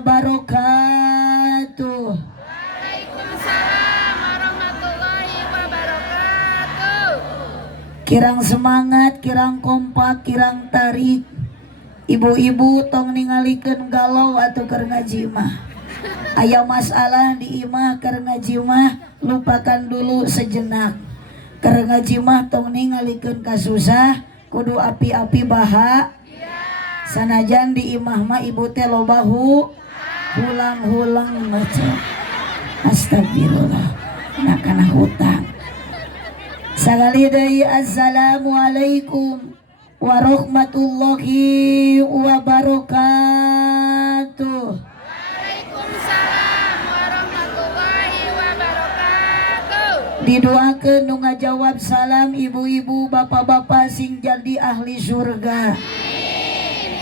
wabarakatuh. Waalaikumsalam warahmatullahi wabarakatuh. Kirang semangat, kirang kompak, kirang tarik. Ibu-ibu tong ningalikeun galau atuh keur ngaji mah. Aya masalah di imah keur ngaji mah lupakan dulu sejenak. Keur ngaji mah tong ningalikeun kasusah kudu api-api baha. Sanajan di imah mah ibu teh lobahu hulang-hulang maca. Astagfirullah. Nah kana hutang. Sagali deui assalamualaikum warahmatullahi wabarakatuh. Waalaikumsalam warahmatullahi wabarakatuh. Didoakeun nu ngajawab salam ibu-ibu bapak-bapak sing jadi ahli surga.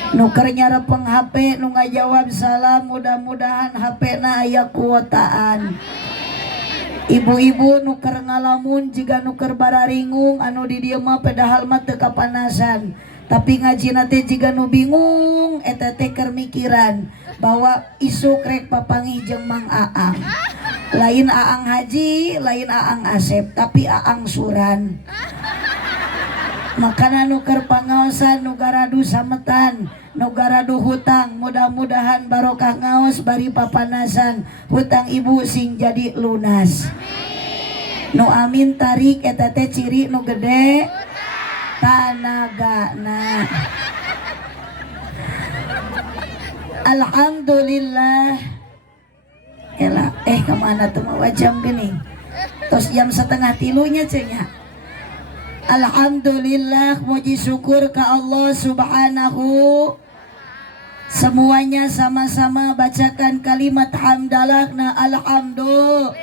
Nu keur nyarepeng HP nu ngajawab salam mudah-mudahan HP-na aya kuotaan. Ibu-ibu nu keur ngalamun jiga nu keur bararingung anu di dieu mah padahal mah teu kapanasan. Tapi ngajina teh jiga nu bingung eta teh keur mikiran bahwa isuk rek papanggih jeung Mang Aang. Lain Aang Haji, lain Aang Asep, tapi Aang Suran. Makana nu keur pangaosan nu garadu sametan, nu garadu hutang, mudah-mudahan barokah ngaos bari papanasan hutang ibu sing jadi lunas. Nu amin tarik eta teh ciri nu gede tanagana. Alhamdulillah. Ela kemana tuh mau jam gini? Tos jam 2:30 cenah. Alhamdulillah, muji syukur ke Allah subhanahu. Semuanya sama-sama bacakan kalimat hamdalah na alhamdulillah.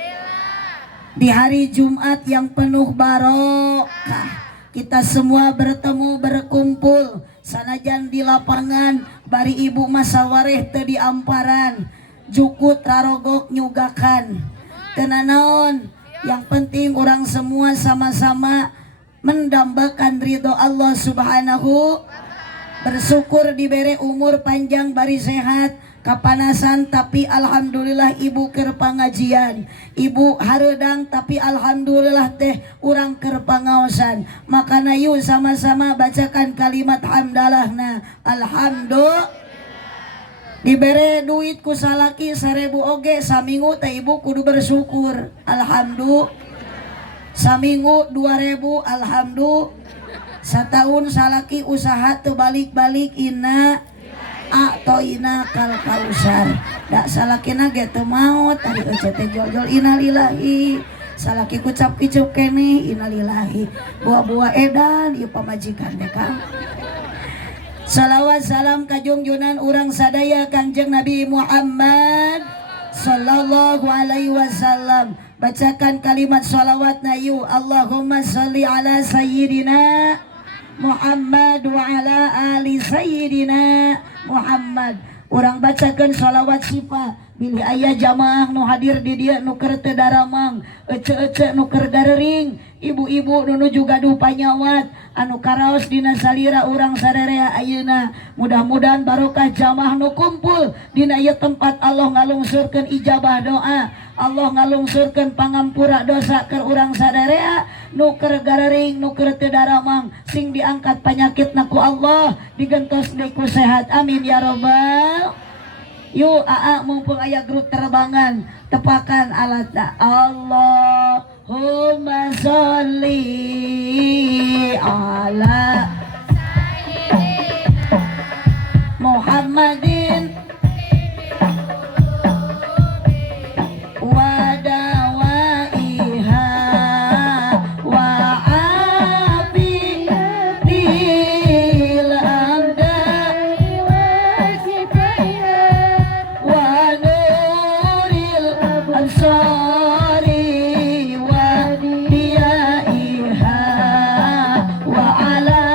Di hari Jumat yang penuh barokah, kita semua bertemu berkumpul. Sanajan di lapangan bari ibu masawareh teu diamparan, jukut rarogok nyugakan. Tenanaon, yang penting orang semua sama-sama mendambakan ridho Allah subhanahu. Bersyukur diberi umur panjang bari sehat kapanasan, tapi alhamdulillah ibu keur pangajian, ibu hareudang tapi alhamdulillah teh urang keur pangaosan. Makana yuk sama-sama bacakan kalimat hamdalahna alhamdulillah. Dibere duit ku salaki 1000 oge saminggu teh ibu kudu bersyukur alhamdulillah. Saminggu 2000 alhamdulillah. Satahun salaki usaha teu balik-balik inna a'toina kal kausar. Da salakina ge teu maot ari ece teh jol-jol innalillahi. Salaki kucap kicup keneh innalillahi. Buah-buah edan ieu pamajikan teh Kang. Salawat salam ka junjungan urang sadaya Kangjeng Nabi Muhammad sallallahu alaihi wasallam. Bacakan kalimat salawat na yu. Allahumma salli ala sayyidina Muhammad wa ala ali sayyidina Muhammad. Urang bacakan salawat sifa bilih aya jamaah nu hadir di dieu nu keur teu daramang, ece-ece nu keur garering, ibu-ibu nu nuju gaduh panyawat anu karaos dina salira urang sarerea ayeuna. Mudah-mudahan barokah jamaah nu kumpul dina ieu tempat. Allah ngalungsurkeun ijabah doa, Allah ngalungsurkeun pangampura dosa keur urang sadarea nu keur garering, nu keur teu daramang, sing diangkat panyakitna ku Allah, digentos deui ku sehat. Amin ya robbal. Yuk aa mumpung aya grup terbangan tepakan alatna. Allahumma sholli ala Muhammadin wa dawaiha wa afiil amdai wa sifaiha wa nuril ansari wa diyaiha wa ala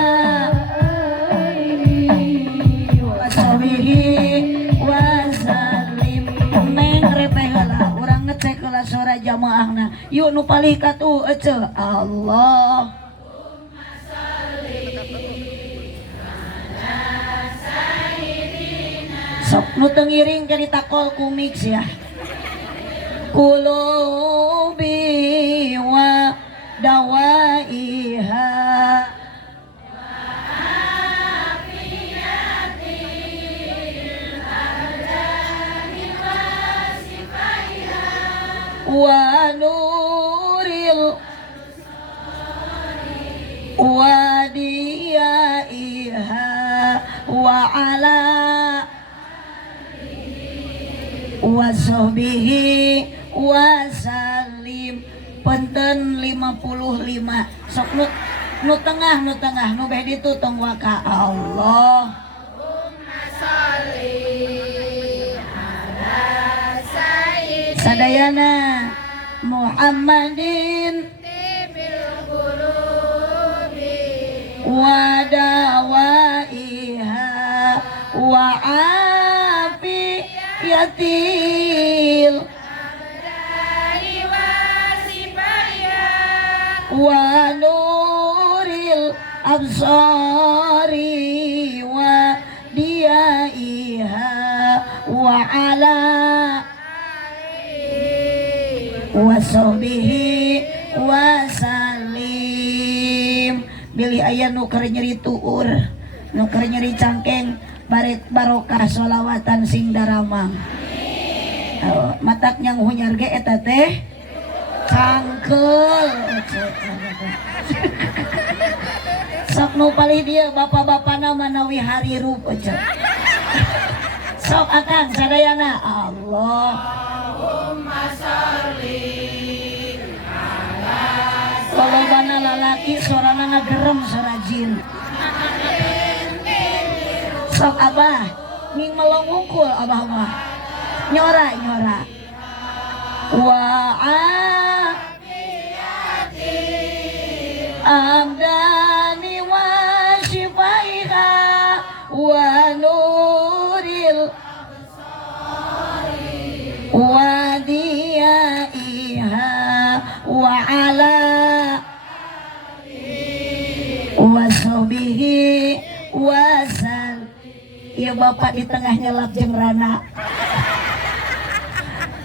alihi wa sahbihi wa sallim. Neng repeh heula urang ngecek heula suara jamaahna. Yuk nu palih katu ece Allah. Sok Nu teu ngiring ke ditakol ku mix ya. Qulubi wa dawaiha wa nuril wa diyaiha wa ala wa sahbihi wa salim. Punten 55. Sok nu tengah nu beh ditu tong wa ka Allah. Sadayana Muhammadin wa dawaiha wa afiyatil wa nuril absari wa diyaiha wa ala wa sahbihi wa salim. Bilih aya nu keur nyeri tuur, nu keur nyeri cangkeng, baret barokah sholawatan sing daramang. Matak nyang hunyar ge eta teh cangkel. Sok nu palih dia bapak-bapana manawi hari rup aja. Sok akang sadayana Allahumma sholli ala kalau bana lalaki sorana ngagerem sora jin. Sok abah ning melong ungkul abah mah nyora wa amdani wa shifaiha wa nuril wa diyaiha wa ala wa sahbihi wa sal. Iya bapak di tengahnya lap jeung rana.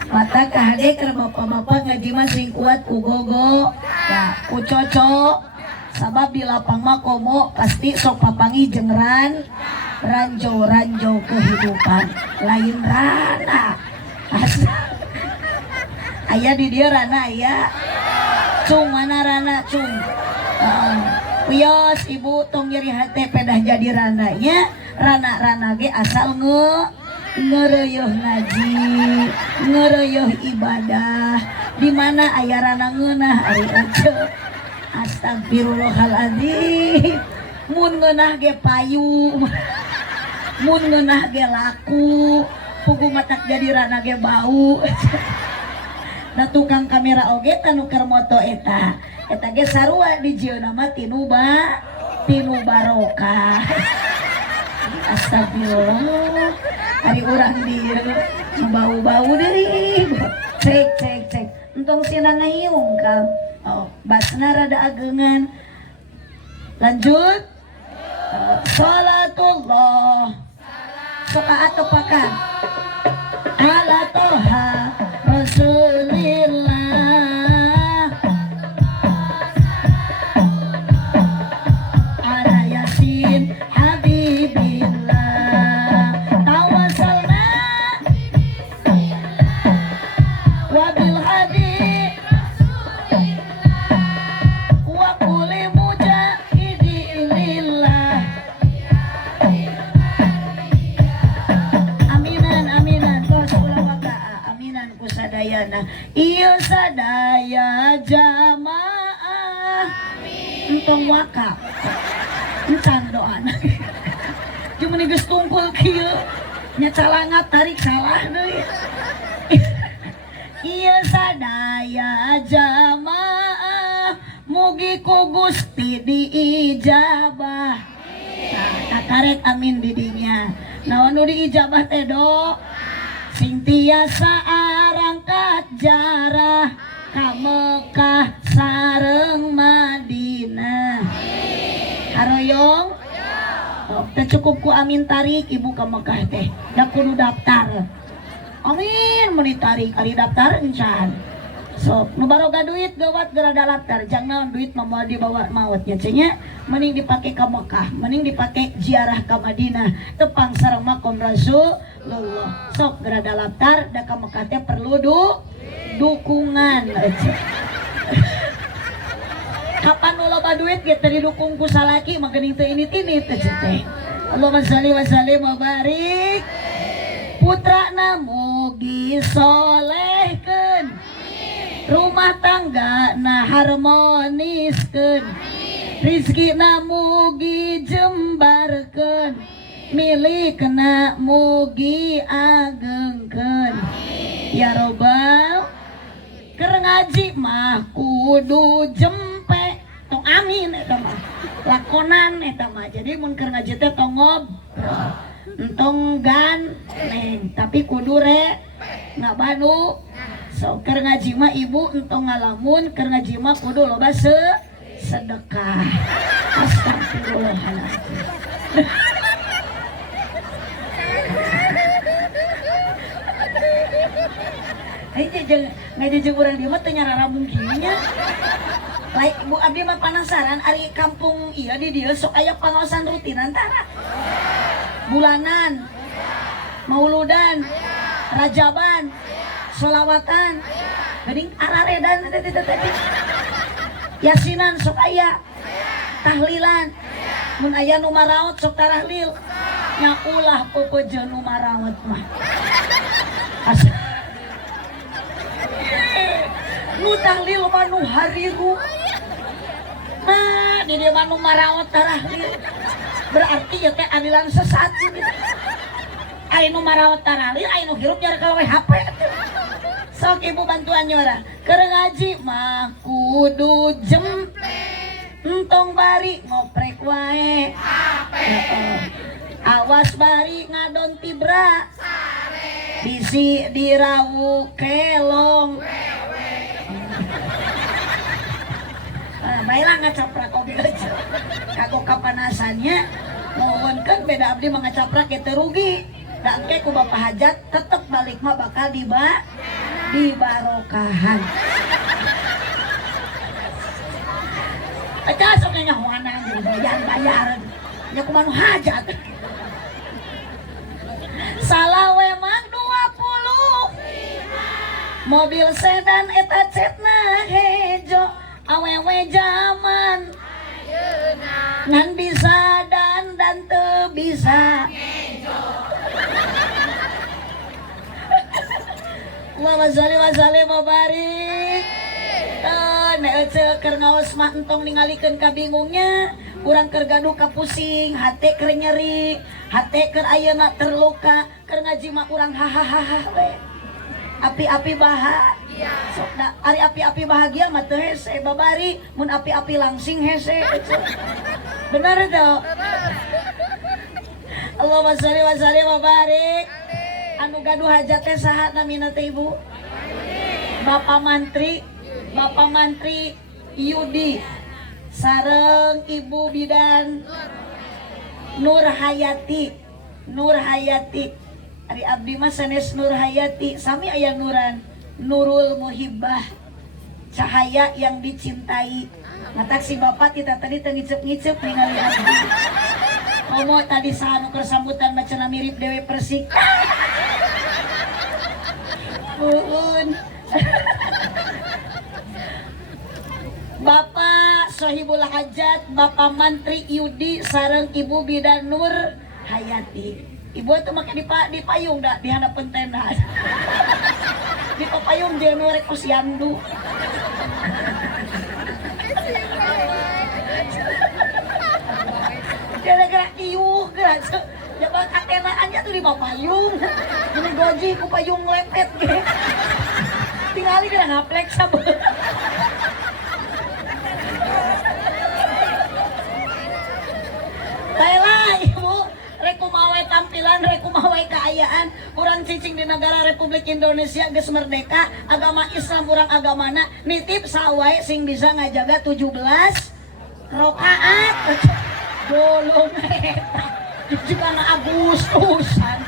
Mata kahade keur bapak-bapak ngaji mah sing kuat ku gogo, ya ku coco. Sabab di lapang mah komo pasti sok papangi jeung ranjo kehidupan lain rana. Aya di dia rana aya. Cung mana rana cung? Wios ibu tong nyeri hate pedah jadi rana nya. Rana ge asal ngereueuh ngaji, ngereueuh ibadah. Di mana aya rana ngeunah ari ece. Astagfirullahaladzim. Mun ngeunah ge payu. Mun ngeunah ge laku. Pugu matak jadi rana ge bau. Nah tukang kamera oge tanu keur moto eta ge sarua di jieuna mah tinu barokah. Astagfirullah. Ari urang dieu bau-bau deui. Cek. Entong sina ngayung Kang. Oh, basna rada ageungan. Lanjut. Salatullah. Sok atopakan. Ala toha Rasulillah ala yasin habibillah tawassalna wa bil hadi wa kulli mujahidin lillah. Aminan tos ulah waka aminan ku sadayana ieu sadaya jamaah entong waka encan doana cuma geus tungkul kieu nya calangat tarik salah deui. Ieu sadaya jamaah mugi ku Gusti diijabah. Nah, karek amin didinya. Naon nu diijabah teh do? Sing tiasa arangkat jarah ka Mekah sareng Madinah. Haroyong Teh cukup ku amin tarik ibu ka Mekah teh. Da kudu daftar. Amin mun ditarik ari daftar encan. Sok nu baroga duit gawat gerada daftar. Jangan duit mah moal dibawa maut nya cenah. Mending dipake ka Mekah, mending dipake ziarah ka Madinah. Tepang sareng makom Rasulullah. Sok gerada daftar da ka Mekah teh perlu dukungan. Kapan nu loba duit ge teu didukung ku salaki mah geuning teu ini-ini teh teh. Allahumma shalli wa sallim wa barik. Putrana mugi solehkeun. Rumah tangga na harmoniskeun. Rizkina mugi jembarkeun. Milikna mugi agengkeun. Ya Rabbal. Keur ngaji mah kudu jempe. Tong amin eta mah. Lakonan eta mah. Jadi mun keur ngaji teh tong entong ganteng tapi kudu ngabanu. So keur ngaji mah ibu entong ngalamun, keur ngaji mah kudu loba sedekah. Astagfirullahaladzim. Ngaji urang dia mah teu nyarara mungkinnya. Lain Bu abdi mah penasaran ari kampung ieu di dieu sok aya pangaosan rutin antara bulanan, mauludan, rajaban, sholawatan, geuning araredan tadi. Yasinan sok aya, tahlilan, mun aya nu maraot sok tarahlil. Nya ulah peupeujeuh nu maraot mah. Nu tahlil mah nu hariru. Nah, di dia mah nu maraot tarahlil. Berarti ya teh adilan sesat gitu. Ari nu marawat tarahlil, ari nu hirup jar ka HP. Sok ibu bantuan nyora. Keur ngaji mah kudu jemple. Entong bari ngoprek wae. Awas bari ngadon tibra. Bisi dirawu kelong. Baiklah ngacaprak oge aja. Kagok kapanasannya mohonkeun beda abdi mah ngacaprak teu rugi. Da engke ku bapak hajat tetep balik mah bakal dibarokahan. Aja sok nyahoana bayar. Nya kumaha hajat. Salawe mang 20. Mobil sedan eta cetna hejo. Awewe zaman ngan bisa dan teu bisa. Allahumma sholli wa sallim wa barik. Nek keur ngaos mah entong ningalikeun kabingungnya, urang keur gaduh kapusing, hate keur nyeri, hate keur ayeuna terluka, keur ngaji mah urang hahaha we. Api-api bahagia. Sok da ari api-api bahagia mah teu hese babari, mun api-api langsing hese. Benar itu. Allahumma sholli wa sallim wa barik. Anu gaduh hajat teh saha namina teh Ibu? Bapak Mantri Yudi sareng Ibu Bidan Nur Hayati. Ari abdi mah sanes Nur Hayati, sami aya Nuran, Nurul Muhibbah, cahaya yang dicintai. Ngatak si bapak kita tadi ngicep-ngicep ningali abdi. Komo tadi saha nu keur sambutan macana mirip Dewi Persik. Uun. Bapak Sohibul Hajat, Bapak Mantri Yudi sareng Ibu Bidan Nur Hayati. Ibu tuh make di payung dah di hadapan tenda. Di payung dia nu rek posyandu. Gara-gara iuh geus. Coba katenaannya tuh di payung. Ini goji ku payung lepet ge. Tingali geus ngaplek sabeu. Baiklah Ibu, rek kumaha tampilan, rek kumaha kaayaan, urang cicing di negara Republik Indonesia geus merdeka, agama Islam urang agamana nitip sawae sing bisa ngajaga 17 rakaat. Bolong eta. Jika na Agustusan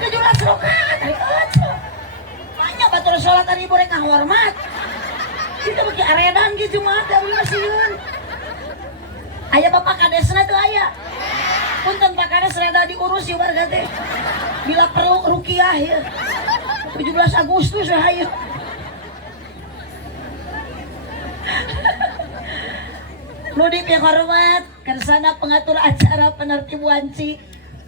17 rakaat ay kaca banyak batur sholat hari mereka hormat itu bagi aredan gitu mah dari masieun aya bapak kadesna tuh aya punten pak kades rada diurus ya warga teh bila perlu rukiah ya 17 Agustus ya hayu Nudip yang hormat kersana pengatur acara penertib wanci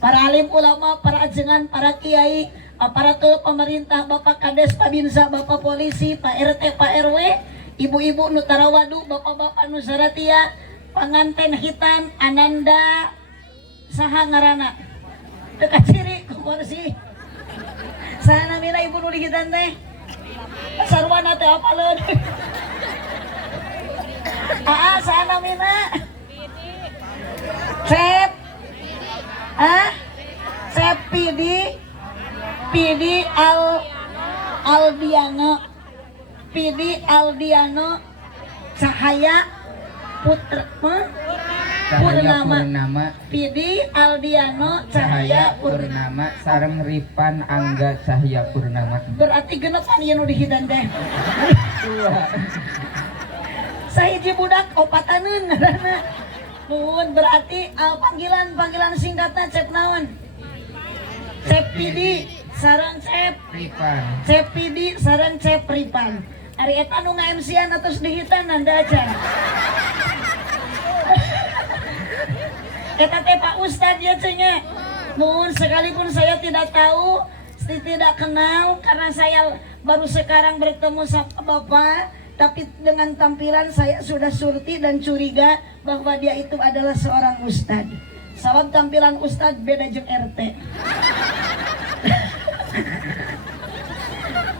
para alim ulama, para ajengan, para kiai, aparatur pemerintah, Bapak Kades, Pak Binsa, Bapak Polisi, Pak RT, Pak RW, Ibu-ibu Nutarawadu, Bapak-bapak Nusaratia, pengantin hitan, Ananda, saha ngarana, dekat ciri ke kursi. Saha namina ibu nuli hitan teh, sarwana teh apa lo? Saha namina? Cep. Cep Pidi Aldiano Cahaya Purnama Pidi Aldiano Cahaya Purnama sareng Ripan Angga Cahaya Purnama. Berarti genepan ieu nu dihidan teh. Sahiji budak opataneun ngaranna. Nuhun berarti panggilan singkatnya Cep naon? Cep Pidi sareng Cep Ripan. Cep Pidi sareng Cep Ripan. Ari eta nu nga-MC-an atus dihitan anda aja. Eta teh Pak Ustad ya cenah. Nuhun sekalipun saya tidak tahu, tidak kenal karena saya baru sekarang bertemu sama Bapak, tapi dengan tampilan saya sudah surti dan curiga bahwa dia itu adalah seorang ustad. Sabab tampilan ustad beda jeung RT.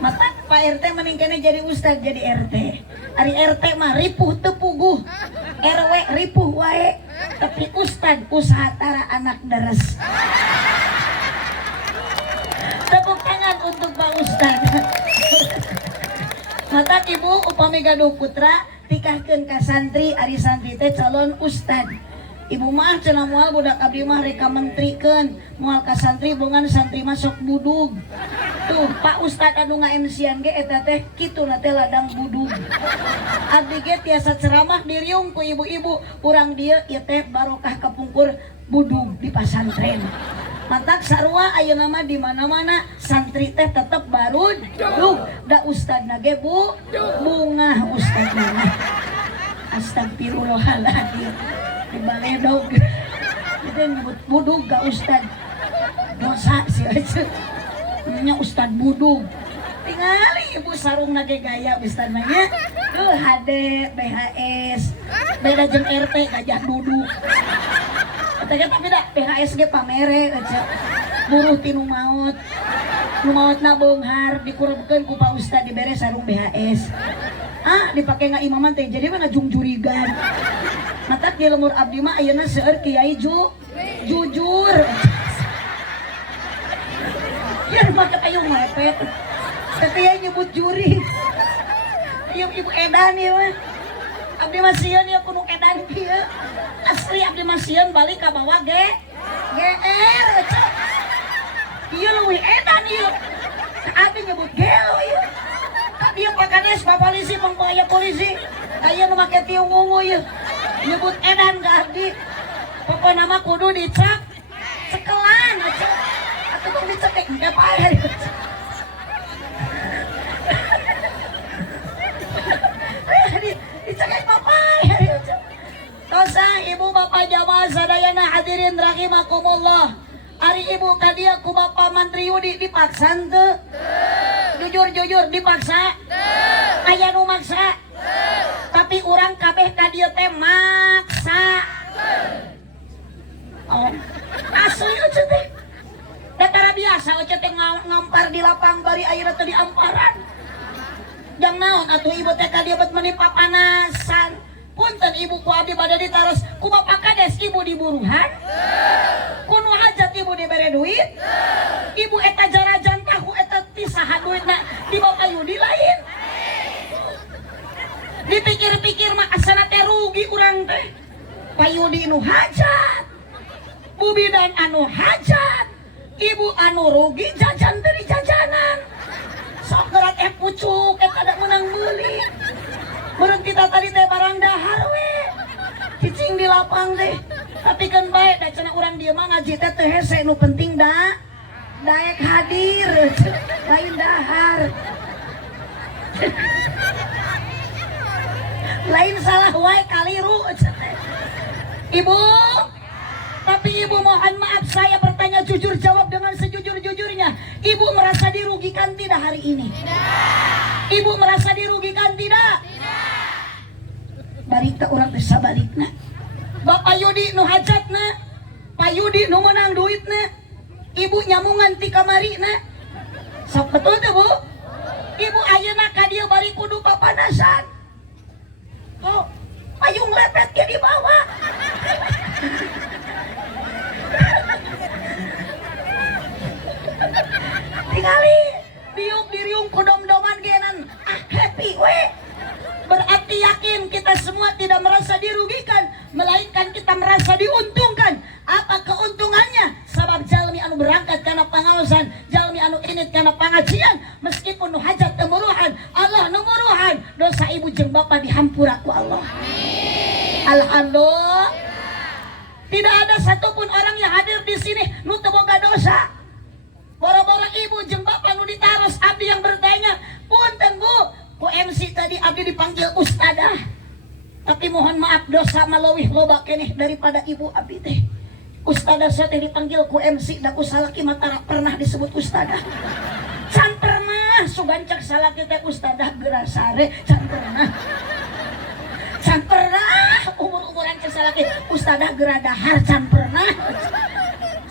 Mata Pak RT meningkatnya jadi ustad jadi RT. Ari RT mah ripuh teu puguh. RW ripuh wae. Tapi ustad usaha tara anak deres. Tepuk tangan untuk Pak Ustad. Mata ibu upami gaduh putra tikahkeun ka santri ari santri teh calon ustad. Ibu mah cenah moal budak abdi mah reka mentrikeun moal ka santri bongan santri masuk budug. Tuh Pak Ustad anu nga-MC-an ge eta teh kituna teh ladang budug. Abdi ge tiasa ceramah diriung ku ibu-ibu urang dieu ieu teh barokah kapungkur budug di pasantren. Matak sarua ayeuna mah di mana-mana santri teh tetep barud duh da ustadna ge bunga ustadna. Astagfirullahaladzim. Di baledog. Kita nyebut budug ga ustad. Dosa sih aja. Namanya ustad budug. Tingali ibu sarung nage gaya ustadna nya. HD, BHS. Beda jeung RT gajah duduk. Kata-kata beda PHS ge pamere aja. Buruh tinu maut. Nu mautna beunghar dikurubkeun ku Pak Ustad dibere sarung BHS. Dipake ngaimaman teh jadi mah ngajungjurigan. Matak di lemur abdi mah ayeuna seueur kiai jujur. Ya make ayo mepet. Kiai nyebut juri. Ibu edan ieu mah. Abdi mah sieun ieu kudu edan kieu. Asli abdi mah sieun balik ka bawah GR. Ieu leuwih edan ieu. Abdi nyebut gelo ieu. Dia Pak Kades, Pak Polisi, Pengpaya Polisi. Aya nu make tiung ungu ieu. Nyebut edan ka abdi. Pokona mah kudu dicek. Cekelan aja. Atuh tong dicekek engke pae. Dicekek papai. Dosa ibu bapak jamaah sadayana hadirin rahimakumullah. Ari ibu kadia ku bapak Mantri Yudi dipaksa teu? Jujur dipaksa? Aya nu maksa? Tapi urang kabeh kadia teh maksa. Oh, asli eueuh teh. Datara biasa eueuh teh ngampar di lapang bari ayeuna teh di amparan. Jang naon atuh ibu teh kadia bet meuni papanasan. Punten ibu ku abdi bade ditaros ku Bapak Kades ibu diburuhan. Kuno hajat ibu dibere duit. Ibu eta jarajan tahu eta ti saha duitna di Bapak Yudi lain. Dipikir-pikir mah asana teh rugi urang teh. payudi nu hajat, Bu Bidan anu hajat, ibu anu rugi jajan dari jajanan. Sok gerak pucuk ada menang meuli. Meureun kita tadi teh barang dahar we. Cicing di lapang teh. Tapi kan baik da cenah urang dieu mah ngaji teh teu hese nu penting da daek hadir lain dahar. Lain salah wae kaliru. Ibu, tapi ibu mohon maaf saya bertanya jujur jawab dengan sejujur-jujurnya. Ibu merasa dirugikan tidak hari ini? Tidak. Ibu merasa dirugikan tidak? Tidak. Barita orang bisa balikna. Bapak Yudi nu hajatna, Pak Yudi nu menang duitna, ibu nyamungan ti kamarina. Sok betul tuh Bu? Ibu ayeuna ka dieu bari kudu papanasan. Oh, payung lepet ke di bawah. Tingali diuk diriung kodom-doman genan happy we. Berarti yakin kita semua tidak merasa dirugikan, melainkan kita merasa diuntungkan. Apa keuntungannya? Sabab jalmi anu berangkat karena pengawasan, jalmi anu init karena pengajian, meskipun nu hajat temuruhan, Allah numuruhan, dosa ibu jeung bapa dihampura ku Allah. Alhamdulillah. Tidak ada satupun orang yang hadir di sini nu teu boga dosa. Boro-boro ibu jeung bapa nu ditaros, abdi yang bertanya, punten Bu, ku MC tadi abdi dipanggil ustadah. Tapi mohon maaf dosa maleuwih loba keneh daripada ibu abdi teh. Ustadah saya teh dipanggil ku MC da ku salaki mah tara pernah disebut ustadah. Can pernah sugancak salaki teh ustadah gerasare, can pernah. Can pernah umur-umuran ke salaki ustadah geradahar, can pernah.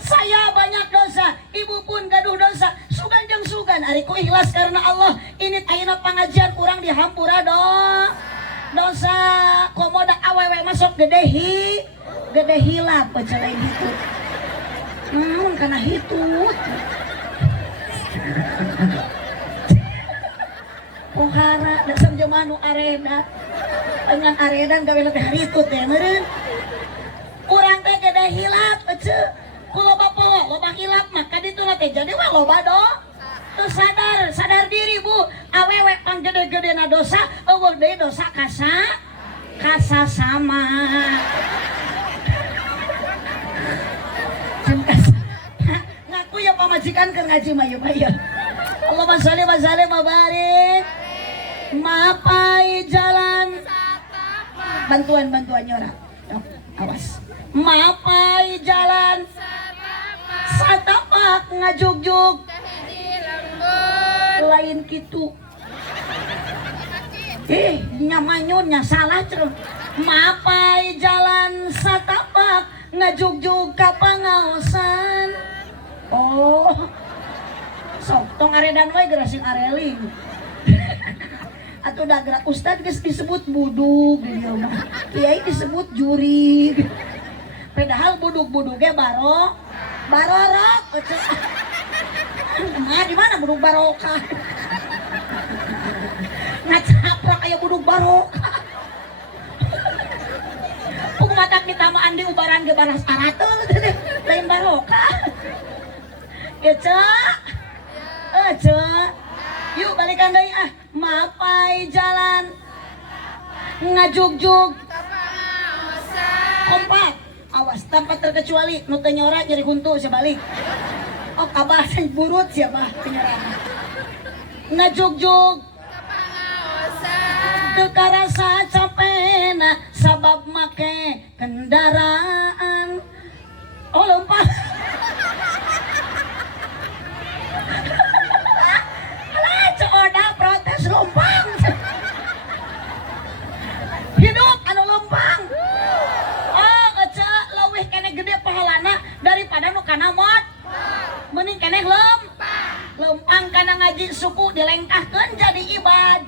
Saya banyak dosa, ibu pun gaduh dosa. Sugan jeung sugan, ari ku ikhlas karena Allah. Ini ayeuna pangajian urang dihampura dosa. Komoda awewe masuk gede hilap pecelai gitu. Namun kana hitut. Pohara dasar jemaah nu areda. Dengan aredan gawe teh hitut teh meureun. Urang teh gede hilap ece. Ku loba poho, loba hilap mah kaditu teh jadi wah loba Terus sadar diri Bu, awewe pang gede-gedena dosa, eueuh deui dosa kasa sama. Ngaku ya pamajikan ke ngaji mah ya. Allahumma sholli wa sallim wa barik. Mapai jalan bantuan nyora. Awas. Mapai jalan satapak ngajugjug lain kitu. Nyamanyunnya salah cerut. Mapai jalan satapak ngajugjug ka pangaosan. Oh, sok tong aredan wae geura sing areling. Atuh da gerak ustad geus disebut budug di dieu mah. Kiai disebut juri. Padahal budug-budugnya barorok. Nah, di mana budug barokah? Ngacaprak aya budug barokah. Pung matak ditamaan di ubaran ge baras arateul lain barokah. Ya, Cek. Cek. Yuk balikan deui ah. Mapai jalan ngajugjug kompak. Awas tanpa terkecuali nu teu nyora jadi huntu sia balik. Oh kabah burut siapa penyerang. Ngajugjug teu karasa capena sabab make kendaraan. Oh lompat. Alah coda protes lompang. Hidup anu lompang. Gede pahalana daripada nu kana mot. Mending keneh lempang kana ngaji suku dilengkahkeun jadi ibad.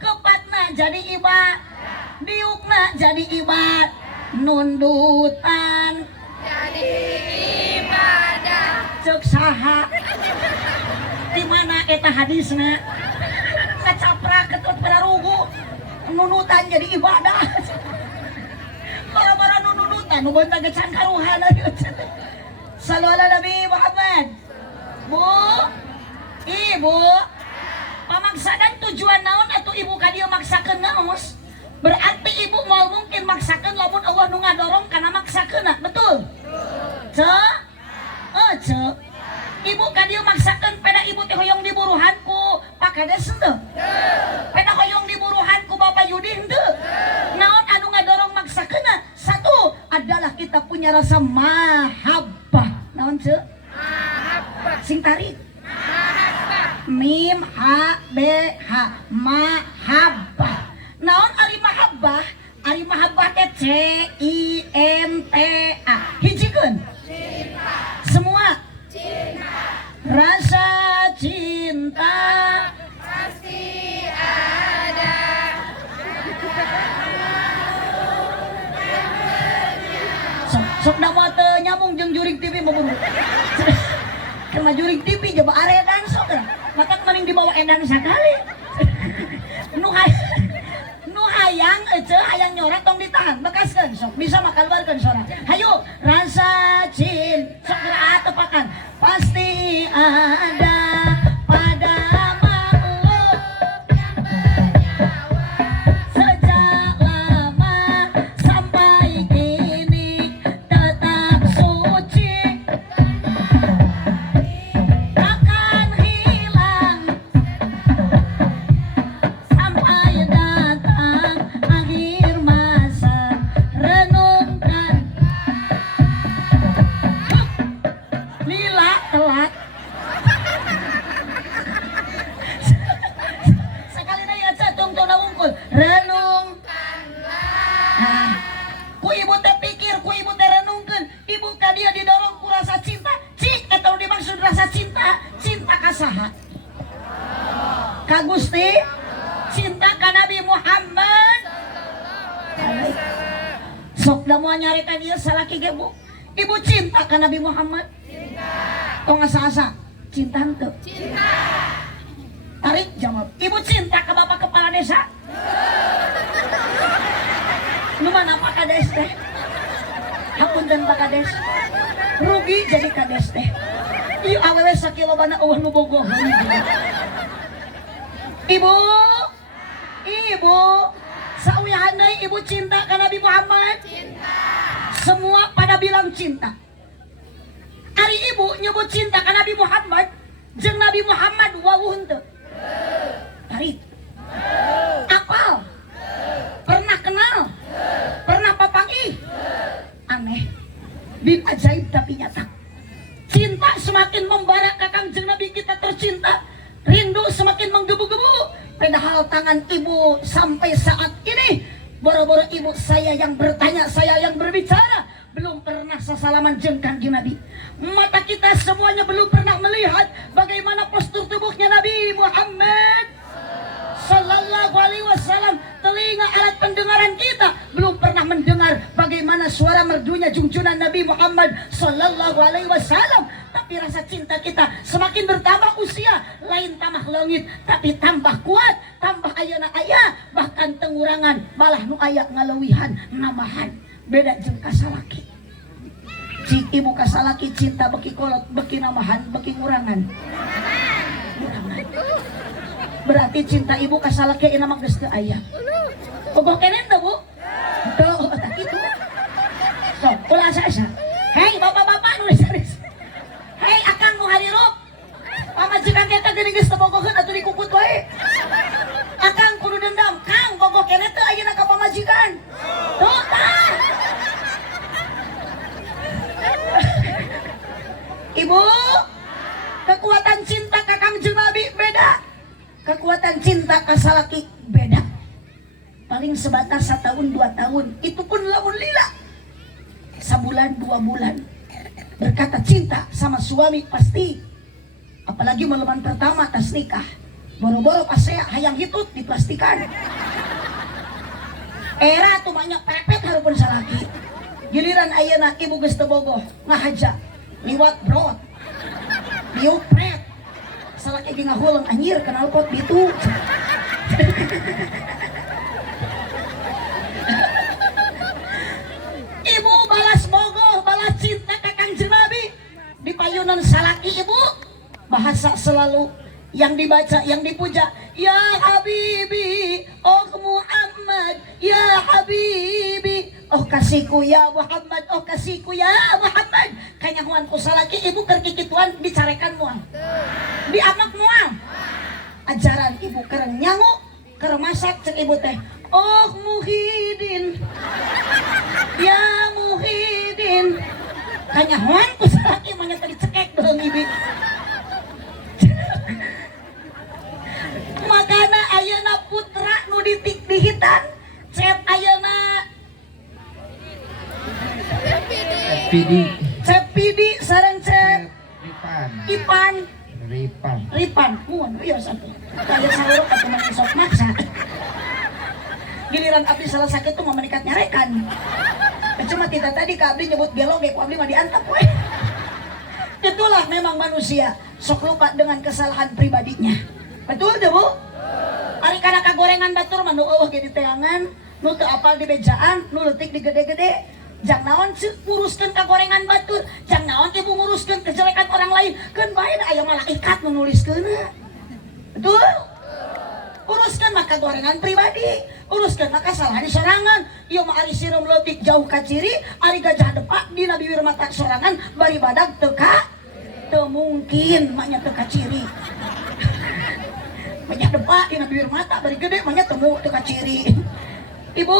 Kepatna jadi ibad. Diukna jadi ibad. Nundutan jadi ibadah. Cek saha. Di mana eta hadisna? Kacaprak ketut pada rugu. Nunutan jadi ibadah. Bara-bara nunut cinta nu beunta gecan karuhan. Sallallahu ala Nabi Muhammad. Bu, ibu, pamaksakan tujuan naon atuh ibu ka dieu maksakeun ngaos? Berarti ibu mau mungkin maksakeun lamun Allah nu ngadorong kana maksakeunna, betul? Cek? Cek. Ibu ka dieu maksakeun peda ibu teh hoyong diburuhan ku Pak Kades henteu? Peda hoyong diburuhan ku Bapak Yudi henteu? Naon anu ngadorong maksakeunna? Satu adalah kita punya rasa mahabbah. Naon ceu? Sing tarik. Mim ha be ha mahabbah. Naon ari mahabbah? Ari mahabbah teh C I M T A. Hijikeun. Semua. Rasa cinta Pasti ada. sok nama teu nyambung jeung juring TV maburu. Kema juring TV coba aredan sok lah. Maka mending dibawa edan sakali. Nu hayang hayang nyorat tong ditahan. Bekaskeun sok bisa makaluarkeun suara. Hayu rasa cinta sok geura tepakan. Pasti ada pada makhluk yang bernyawa sejak lama sampai kini tetap suci takkan hilang sampai datang akhir masa. Renungkan lila telat sekali na aja tungtung na ungkul renungkanlah. Ku ibu teh pikir, ku ibu teh renungkeun, ibu ka dia didorong ku rasa cinta. Cik eta nu dimaksud rasa cinta, cinta ka saha? Ka Gusti, cinta ka Nabi Muhammad. Sok da moal nyarekan ieu salaki ge Bu. Ibu cinta ka Nabi Muhammad? Tong asa-asa cinta henteu? Cinta. Tarik jawab. Ibu cinta ke Bapak Kepala Desa? Nu mana Pak Kades teh? Hapunten Pak Kades. Rugi jadi Kades teh. Ieu awewe sakilobana eueuh nu bogoh. Ibu, ibu, sauyahan deui ibu cinta ka Nabi Muhammad? Cinta. Semua pada bilang cinta. Ari ibu nyebut cinta ka Nabi Muhammad, jeung Nabi Muhammad wawuh henteu? Tarik. Apal? Pernah kenal? Pernah papangih? Aneh. Bin ajaib tapi nyata. Cinta semakin membara ka Kangjeng Nabi kita tercinta. Rindu semakin menggebu-gebu. Padahal tangan ibu sampai saat ini, boro-boro ibu saya yang bertanya, saya yang berbicara, belum pernah sesalaman jeung Kangjeng Nabi. Mata kita semuanya belum pernah melihat bagaimana postur tubuhnya Nabi Muhammad Sallallahu Alaihi Wasallam. Telinga alat pendengaran kita belum pernah mendengar bagaimana suara merdunya junjungan Nabi Muhammad Sallallahu Alaihi Wasallam. Tapi rasa cinta kita semakin bertambah usia, lain tambah leungit tapi tambah kuat, tambah ayeuna aya, bahkan tengurangan malah nu aya ngaleuwihan namahan. Beda jeung kasalaki. Cik ibu kasalaki cinta beki kolot, beki namahan, beki ngurangan. Berarti cinta ibu kasalaki ina mah geus teu aya. Bogoh kene teu Bu? Teu eta kitu. Sok ulah asa-asa. Hei bapak-bapak nu disaris. Hei akang nu hadirup. Pamajikan kita geuning geus teu bogoheun atuh dikukut wae. Akang kudu dendam, Kang bogoh kene teu ayeuna ka pamajikan. Tuh tah. Ibu, kekuatan cinta ka Kangjeng Nabi beda. Kekuatan cinta ka salaki beda. Paling sebatas 1 tahun 2 tahun, itu pun lamun lila. Sebulan 2 bulan berkata cinta sama suami pasti. Apalagi meleman pertama tas nikah. Boro-boro pas saya hayang hitut dipastikan. Era tuh banyak pepet harupun salaki. Giliran ayeuna ibu geus teu bogoh ngahaja. Liwat brot, liupret, salaki ge ngahuleung anjir kenal pot bitu. Ibu bala ayunan salaki ibu bahasa selalu yang dibaca, yang dipuja, ya Habibi, oh Muhammad, ya Habibi, oh kasihku ya Muhammad, oh kasihku ya Muhammad. Kanyahuan ku salaki ibu kerkikituan dicarekan mual, diamak mual. Ajaran ibu kereng nyangu, kereng masak cek ibu teh, oh Muhyiddin, ya Muhyiddin. Kanyahuan ku salaki manya tadi cekek dong ibu. Makana ayeuna putra nu dihitan cep ayeuna Cepidi sareng cep Ripan muan ieu satu kaya sauruk atuh mah sok maksa giliran abdi salah sakit tuh memenikat nyarekan cuma tidak tadi ka abdi nyebut gelo ge ku abdi mah diantap we. Itulah memang manusia sok lupa dengan kesalahan pribadinya. Betul deh bu? Ari kana kagorengan batur mah nu eueuh ge di teangan, nu teu apal di bejaan, nu leutik di gede-gede. Jang naon nguruskeun kagorengan batur, jang naon ibu nguruskeun kejelekan orang lain. Keun bae da aya malaikat nu nuliskeunna. Betul? Uruskeun mah kagorengan pribadi, uruskeun mah kasalahan sorangan. Ieu mah ari sireum leutik jauh ka ciri, ari gajah depak dina bibir mata sorangan bari badag teu ka. Teu mungkin mah nya teu ka ciri. Banyak depak dina bibir mata bari gede manya temu teu kaciri. Ibu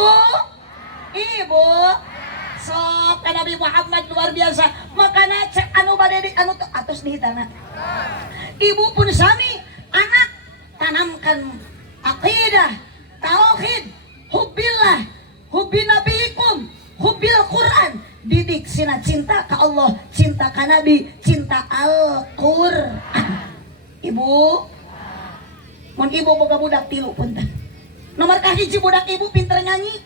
sok ka Nabi Muhammad luar biasa. Makana cek anu bade di anu atos dihitana. Ibu pun sami anak tanamkan aqidah, tauhid, hubbillah, hubbi nabiikum, hubbil Quran. Didik sina cinta ka Allah, cinta ka Nabi, cinta Al-Qur'an. Ibu mun ibu boga budak tilu punten. Nomor kahiji budak ibu pinter nyanyi.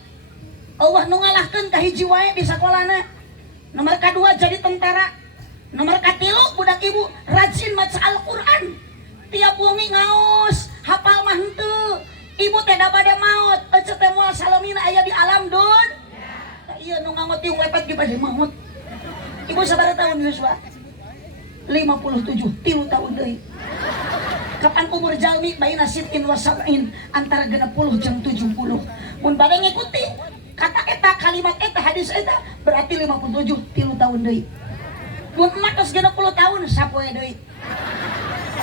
Allah nu ngalahkeun ka hiji wae di sakolana. Nomor kadua jadi tentara. Nomor katilu budak ibu rajin maca Al-Qur'an. Tiap wengi ngaos, hafal mah henteu. Ibu teh da bade maot, ece teh moal salamina aya di alam dun. Ieu nu ngangot tiung lepet ge bade maot. Ibu sabaraha tahun Yuswa? 57, 3 tahun deui. Kapan umur jalmi bayi nasibin wasabin antara 60 jeung 70. Mun bade ngikuti kata eta kalimat eta hadis eta berarti 57 3 tahun deui. Mun emak geus 60 tahun sapoe deui.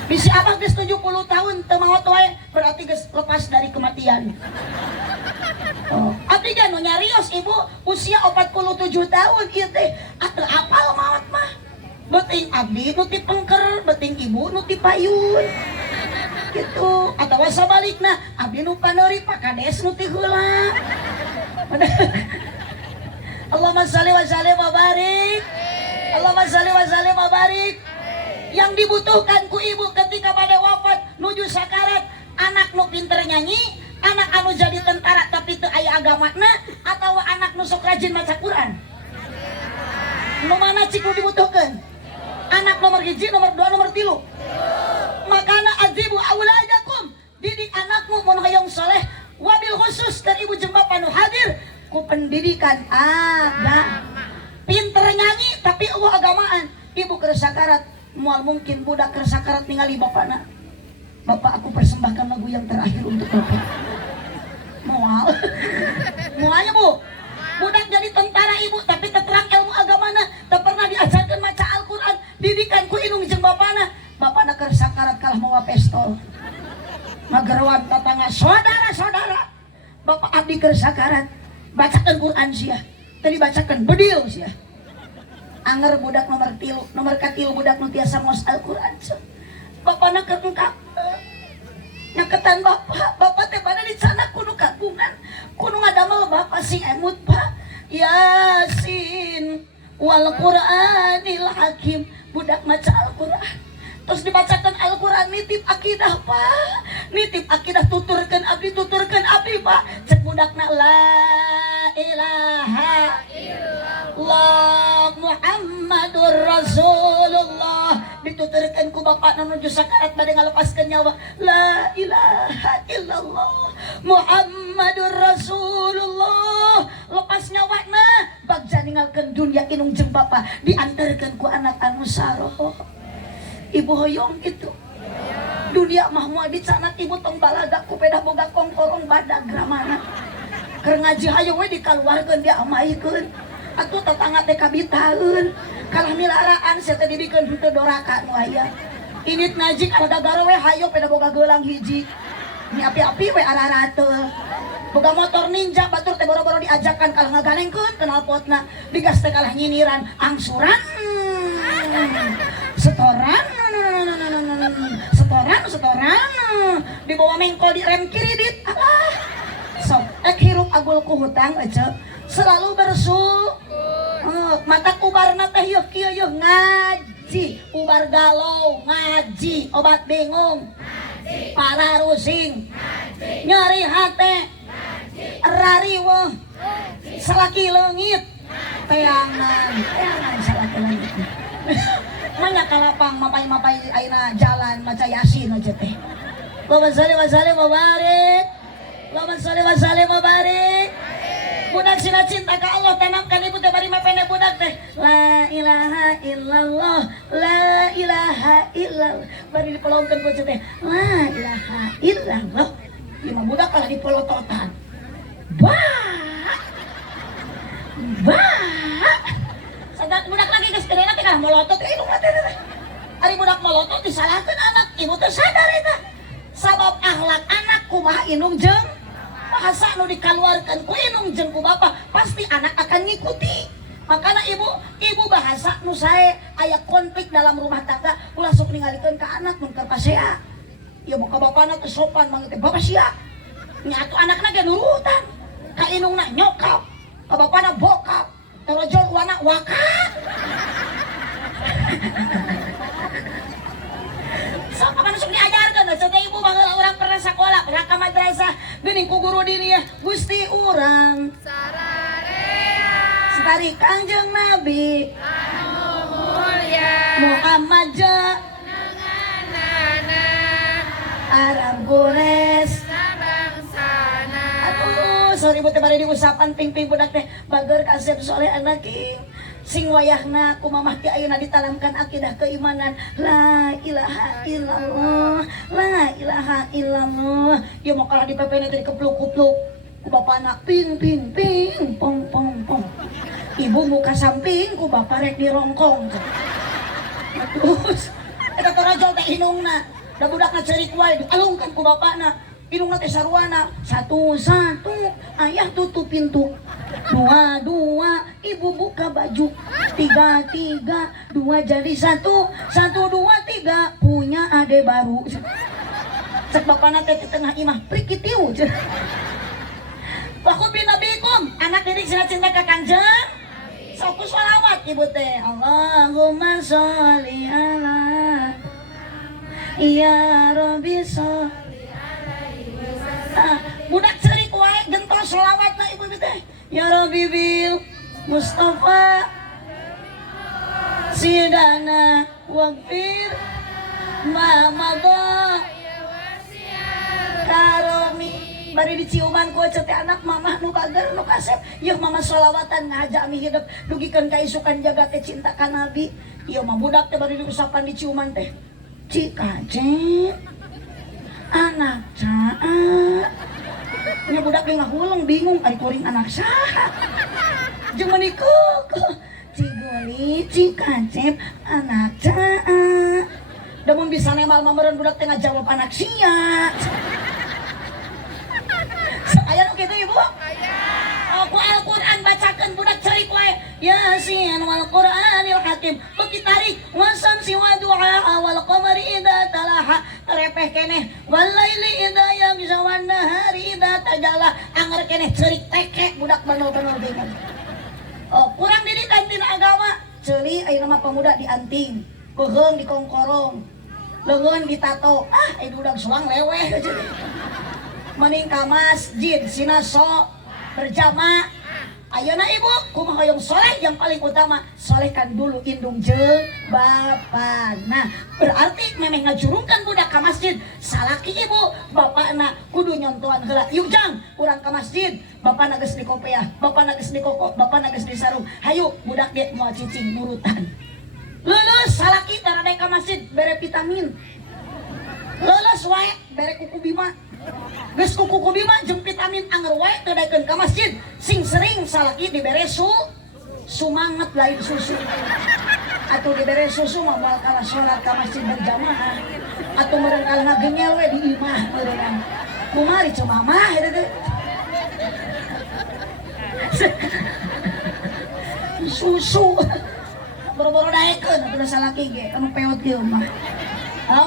Bisi abah geus 70 tahun teu maot wae berarti geus lepas dari kematian. Oh, abdi ga nu nyarios ibu usia 47 tahun ieu teh atuh apal maot mah. Beuting abdi nu ti pengker, beuting ibu nu ti payun. Gitu atawa sabalikna abdi nu paneuri pakades nu ti heula. Allahumma shalli wa sallim wa barik. Allahumma shalli wa sallim wa barik. Yang dibutuhkan ku ibu ketika pada wafat nuju sakarat anak nu pinter nyanyi, anak anu jadi tentara tapi teu aya agamana atawa anak nu sok rajin maca Quran. Nu mana cik nu dibutuhkeun? Anak nomor 1, nomor 2, nomor 3. Makana azibu auladakum, didik anakmu mun hoyong soleh, wabil khusus dan ibu jeung bapa nu hadir ku pendidikan agama. Pinter nyanyi tapi eueuh agamaan. Ibu keur sakarat, moal mungkin budak keur sakarat ningali bapana. Bapak, aku persembahkan lagu yang terakhir untuk Bapak. Moal. Moalnya Bu. Budak jadi tentara ibu tapi terang ilmu agamana, teu pernah diajarkeun maca Al-Qur'an. Didikan ku indung jeung bapana. Bapana keur sakarat kalah mawa pistol. Mageruan tatangga saudara-saudara. Bapak abdi keur sakarat, bacakeun Quran sia. Teu dibacakeun bedil sia. Anger budak nomor 3, nomor katilu budak nu tiasa maos Al-Qur'an. Bapana keur engkap. Nyaketan bapak teh bade di sana kudu kagungan. Kudu ngadamel bapak si emut Pak. Yasin wal Qur'anil Hakim. Budak maca Al-Qur'an. Terus dibacakan Al-Qur'an nitip akidah Pak. Nitip akidah tuturkeun abdi Pak. Cek budakna la ilaha illallah Muhammadur Rasulullah. Dituturkeun ku bapak nuju sakarat bade ngalepaskeun nyawa. La ilaha illallah Muhammadur Rasulullah. Lepas nyawana bagja ninggalkeun dunia inung jeung bapa diantarkeun ku anak anu saroh. Ibu hoyong gitu. Dunia mah moal dicanak ibu tong balaga ku peda boga kongkorong badag ramana. Keur ngaji hayang we dikaluarkeun dia amaikeun. Atuh tetangga teh kabitaeun. Kalah milaraan sia teh dibikeun henteu doraka nu aya. Init ngaji kalau gagaro we hayo peda boga geulang hiji. Ini api-api we arah-arah teu. Boga motor ninja batur teh boro-boro diajakan kalah ngaganengkeun kenal potna. Digas teh kalah nyiniran angsuran. Setoran. Dibawa mengkol di rem kiri dit. Alah. Sok ek hirup agul ku hutang ece. Selalu bersyukur. Mata ubarna teh yeuh kieu yeuh ngaji, ubar galau ngaji, obat bingung ngaji, para rusing ngaji, nyeri hate ngaji, rariweuh ngaji, salaki leungit teangan salaki leungit. Manya kalapang mapai-mapai ayeuna jalan maca yasin aja teh. Allahumma shalli wa sallim wa barik. Allahumma shalli wa sallim wa barik. Budak sina cinta ka Allah tanamkan ibu teh bari mapene budak teh la ilaha illallah la ilaha illallah bari dipelongkeun ku teh la ilaha illallah lima budak kalah dipelototan sadat budak lagi geus gede teh kalah molotot indung teh ari budak molotot disalahkeun anak ibu teh sadar eta sabab akhlak anak kumaha indung jeung bahasa nu dikaluarkan ku inung jeung ku bapa pasti anak akan ngikuti. Makana ibu bahasa nu sae aya konflik dalam rumah tangga ulah sok ningalikeun ka anak mun keur pasea. Ya muka bapana teh sopan mangga teh bapa sia. Nya atuh anakna ge nurutan. Ka inungna nyokap, ka bapana bokap, torojol wana waka. Sok apa sok diajarkeun atuh ibu baheula urang pernah sakola, pernah ka madrasah geuning ku guru dirinya Gusti urang sararea sari Kangjeng Nabi anu mulya Muhammad jenenganana Arab gores sabangsana. Aduh sorry buat bari diusapan ping-ping budak teh bager kasep soleh anak sing wayahna ku mamah ti ayeuna ditanamkan akidah keimanan la ilaha illallah la ilaha illallah. Ieu mah kalah dipepene teh dikepluk-kupluk ku bapana ping ping ping pong pong pong. Ibu muka samping ku bapa rek dirongkong. Terus eta torajol teh hinungna da budakna ceurik wae dialungkan ku bapana. Hidungna teh sarwana satu ayah tutup pintu 2 ibu buka baju 3 2 jadi 1 2 3 punya ade baru cek bapana teh di tengah imah prikitiu wa khubbi nabikum anak didik sina cinta ka Kangjeng sok sholawat ibu teh Allahumma sholli ala ya rabbi sholli budak cerik wae gentol sholawat na ibu teh ya Rabbi bil Mustafa sidana waqfir mamada karomi bari diciuman ku teh anak mamah nu bager nu kasep yeuh mama sholawatan ngajak mi hidup dugikeun ka isukan jaga teh cinta ka Nabi. Ieu mah budak teh bari diusapan diciuman teh cikacek anak caat nya budak ge ngahuleng bingung ari kuring anak saha jeung meuni kuku cigoli cikacep anak caat da mun bisa nemal mameureun budak teh ngajawab anak sia aya nu kitu ibu aku Al-Quran bacakeun budak cerik wae Yasin wal Qur'anil Hakim beuki tarik wasamsi wa du'a wal qamari idza talaha terepeh keneh wal laili idza yamsha wan nahari idza tajalla anger keneh cerik teke budak bener-bener bingung. Kurang didikan tina agama ceuli ayeuna mah pemuda dianting keuheung dikongkorong leungeun ditato aya budak suang leweh mending ka masjid sina sok berjamaah Ayeuna ibu kumaha hoyong soleh, yang paling utama solehkan dulu indung jeung bapa. Nah berarti memang ngajurungkan budak ke masjid, salaki ibu bapana kudu nyontohan heula. Yuk jang urang ke masjid, bapana geus di kopiah, bapana geus di koko, bapana geus di sarung. Hayu budak ge moal cicing nurutan. Lulus salaki tarade ka masjid bere vitamin. Lulus wae bere kuku bima. Geus kuku bima jeung vitamin anger wae teu daekeun ka masjid. Sing sering salaki dibere sumanget lain susu. Atuh dibere susu mah moal kalah salat ka masjid berjamaah. Atuh meureun kalah ngagengel we di imah meureun. Kumari cuma mah eta teh. Susu. Boro-boro daekeun atuh salaki ge anu peot ge mah.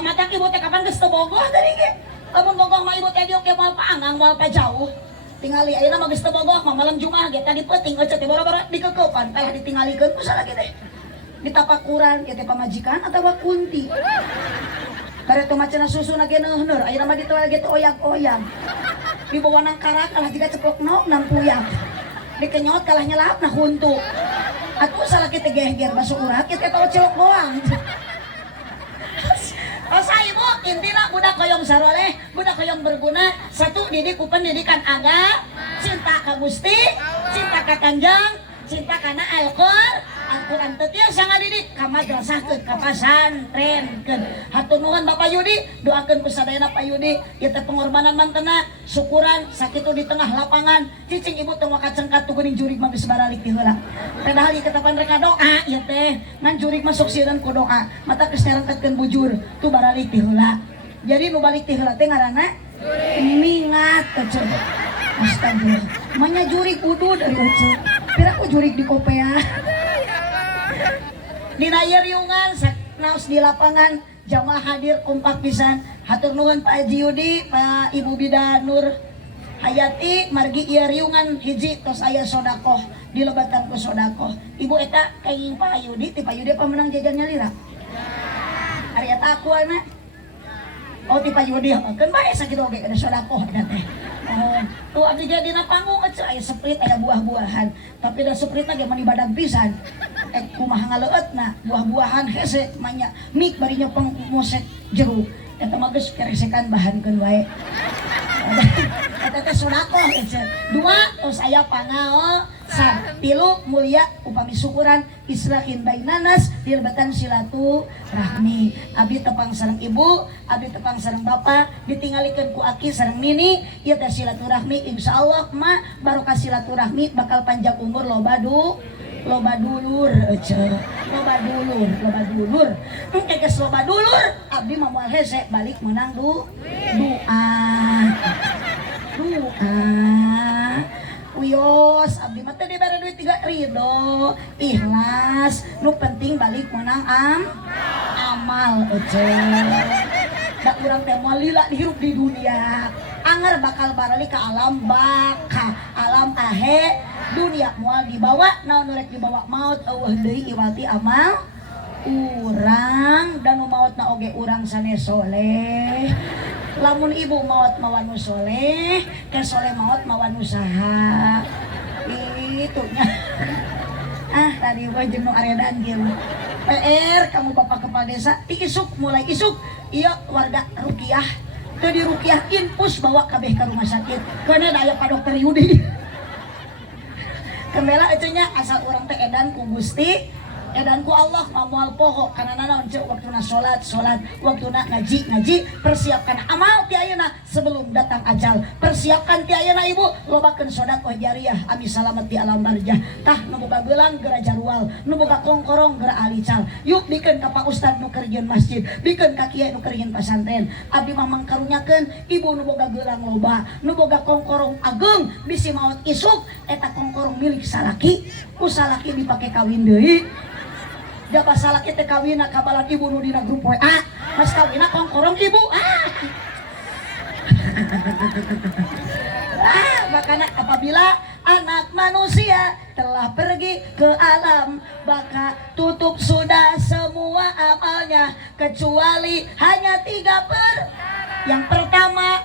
Mata ibu teh kapan geus teu bogoh tadi ge. Lamun bogoh mah ibu teh diok moal paangang moal pajauh. Tingali ayeuna mah geus teu bogoh mah malam Jumat ge tadi peuting ecet teh boro-boro dikekeupan kalah ditinggalikeun ku salaki teh. Ditapakuran kieu teh pamajikan atawa kunti. Kare teu macana susuna ge neuheur, ayeuna mah ditu ge teu oyag-oyag. Dibawa nang karak kalah jiga ceplok nok nang puyang. Dikenyot kalah nyelap nah huntu. Atuh salaki teh geger masuk urat kieu teh tau cilok doang. Masa ibu intilah budak hoyong saroleh, budak hoyong berguna. Satu didik ku pendidikan agama, cinta ka Gusti, cinta ka Kanjeng, cinta kana Al-Quran teu tiasa ngadidik ka madrasahkeun ka pasantrenkeun. Hatur nuhun Bapak Yudi, doakeun ku sadayana Pak Yudi, ieu teh pengorbanan mantena, syukuran sakitu di tengah lapangan. Cicing ibu teu kacengkat tu geuning jurig mah geus baralik ti heula. Padahal ieu ketapan rek doa ieu teh, ngan jurig masuk sieun ku doa. Mata geus nyarengketkeun bujur, tu baralik ti heula. Jadi nu balik ti heula teh ngaranna mingat teh. Astagfirullah. Manya jurig udud dari ucul. Pira ku jurig di kopea. Dina ieu riungan naos di lapangan jamaah hadir kompak pisan. Hatur nuhun Pak Haji Yudi, Pak Ibu Bida Nur Hayati, margi ieu riungan hiji tos aya sodakoh dilebatan ku sodakoh. Ibu eta kenging Pak Yudi, ti Pak Yudi pemenang jajan nyalira. Ari eta aku anak. Oh ti Pak Yudi, keun bae sakitu oge kada sodakoh eta teh. Tuh abdi dina panggung aya seprit aya buah-buahan, tapi da sepritna ge mani badag pisan. Kumaha ngaleueutna buah-buahan hese manya mik bari nyopeng mosek jeruk. Eta mah geus keresekan bahankeun wae. Eta teh sodakoh ece. Dua tos aya pangao, tilu mulia upami syukuran islahin bainanas dilebatan silaturahmi. Abdi tepang sareng ibu, abdi tepang sareng bapak, ditinggalikeun ku aki sareng nini, ieu teh silaturahmi insyaallah mah barokah silaturahmi bakal panjang umur loba dulur ece. Loba dulur. Engke geus loba dulur, abdi mah moal hese balik meunang doa. Uyos abdi mah teh dibere duit 3 ridho, ikhlas, nu penting balik menang amal ece. Da urang teh moal lila dihirup di dunia. Anger bakal barali ka alam baka, alam ahe, dunia moal dibawa, naon rek dibawa maut eueuh deui iwati amal urang dan nu mautna oge urang sanes soleh. Lamun ibu maut mawan nu soleh, ke soleh maut mawan usaha. Itu nya. Tadi gua jeung nu aredan kieu mah. PR kamu Bapak Kepala Desa, mulai isuk ieu warga rukiah. Teu di rukiah infus bawa kabeh ka rumah sakit. Keuna aya Pak Dokter Yudi. Kembela ece nya asal urang teh edan ku Gusti, edan ku Allah moal poho kana naon ceu waktuna salat, waktuna ngaji, persiapkan amal ti ayeuna sebelum datang ajal. Persiapkan ti ayeuna ibu lobakeun sedekah jariah ami salamet di alam barzah. Tah nu boga geulang geura jarwal, nu boga kongkorong geura alical. Yuk bikeun ka Pak Ustad nu keur nyieun masjid, bikeun ka kiai nu keur nyieun pasantren. Abdi mah mangkarunyakeun ibu nu boga geulang loba, nu boga kongkorong ageung bisi maot isuk eta kongkorong milik salaki, ku salaki dipake kawin deui. Jaba salaki teh kawina ka balan ibu nu dina grup WA, mas kawina kongkorong ibu. Makanya apabila anak manusia telah pergi ke alam, maka tutup sudah semua amalnya kecuali hanya 3 yang pertama,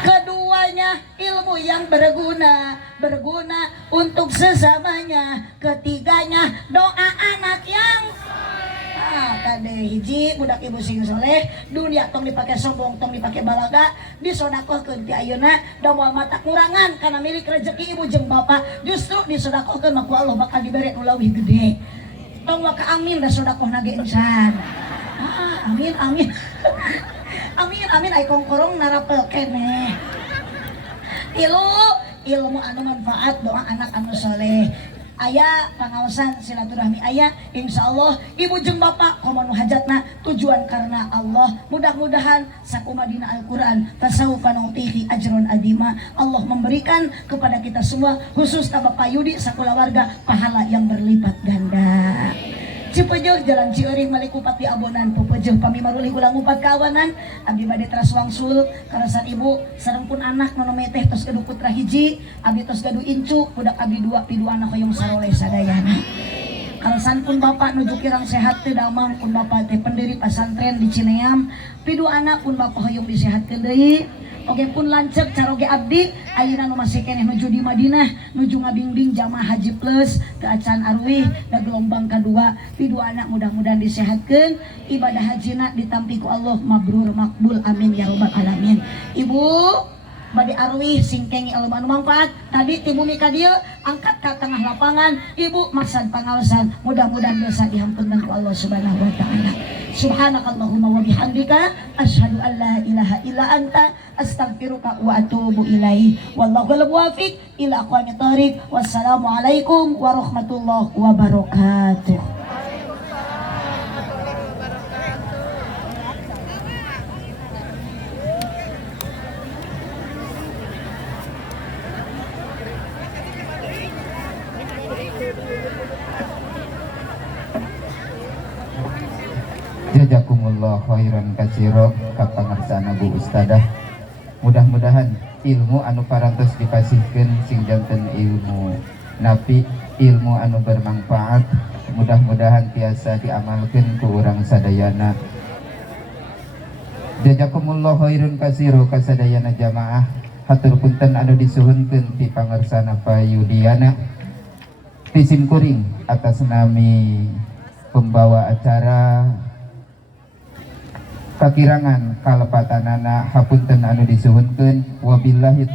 kedua keduanya ilmu yang berguna untuk sesamanya. Ketiganya doa anak yang tade hiji budak ibu sing soleh dunia tong dipake sombong tong dipake balaga disodakohkeun ti ayeuna da moal mata kurangan kana milik rezeki ibu jeung bapa justru disodakohkeun mah ku Allah bakal dibere nu leuwih gede tong maka amin da sodakohna ge encan amin amin amin amin ai kongkorong narapel keneh ilmu anu manfaat doa anak anu soleh aya pangaosan silaturahmi aya insyaallah ibu jeung bapak kumaha hajatna tujuan karena Allah mudah-mudahan sakumadina Al-Qur'an tasawufa nu'tihi ajron adima Allah memberikan kepada kita semua khusus Bapak Yudi sakulawarga pahala yang berlipat ganda. Cipeujeuk jalan Cieuring Malikupati Abonan pupeujeuk pamimaruli ulang upat kawanan abdi bade teras wangsul karasan ibu sareng pun anak nonome teh tos gaduh putra hiji abdi tos gaduh incu budak abdi dua pidu anak hoyong saroleh sadayana karasan pun bapak nuju kirang sehat teu damang pun bapak teh pendiri pesantren di Cineam pidu anak pun bapak hoyong disehatkeun deui oge pun lancep caroge abdi ayeuna nu masih keneh nuju di Madinah nuju ngabingding jamaah haji plus ke acan arwih da gelombang kadua pidu anak mudah-mudahan disehatkeun ibadah hajina ditampi ku Allah mabrur makbul amin ya rabbal alamin. Ibu bade arwih singkengi ilmu anu manfaat tadi ti bumi ka dieu angkat ka tengah lapangan ibu maksad pangaosan mudah-mudahan dosa dihampunkeun ku Allah subhanahu wa taala. Subhanakallahumma wa bihamdika asyhadu an la ilaha illa anta astaghfiruka wa atubu ilaih wallahu muwaffiq ila aqwamit thoriq. Wassalamualaikum warahmatullahi wabarakatuh. Jazakumullah khairan katsira kapangarsana Bu Ustadah. Mudah-mudahan ilmu anu parantos dipasihkeun sing janten ilmu napi ilmu anu bermanfaat mudah-mudahan tiasa diamalkeun ku urang sadayana. Jazakumullah khairan katsira kasadayana jamaah. Hatur punten anu disuhunkeun ti pangarsana Payudiana ti Simkuring atas nami pembawa acara kakirangan kalepatanana hapunten anu disuhunkeun wabillahi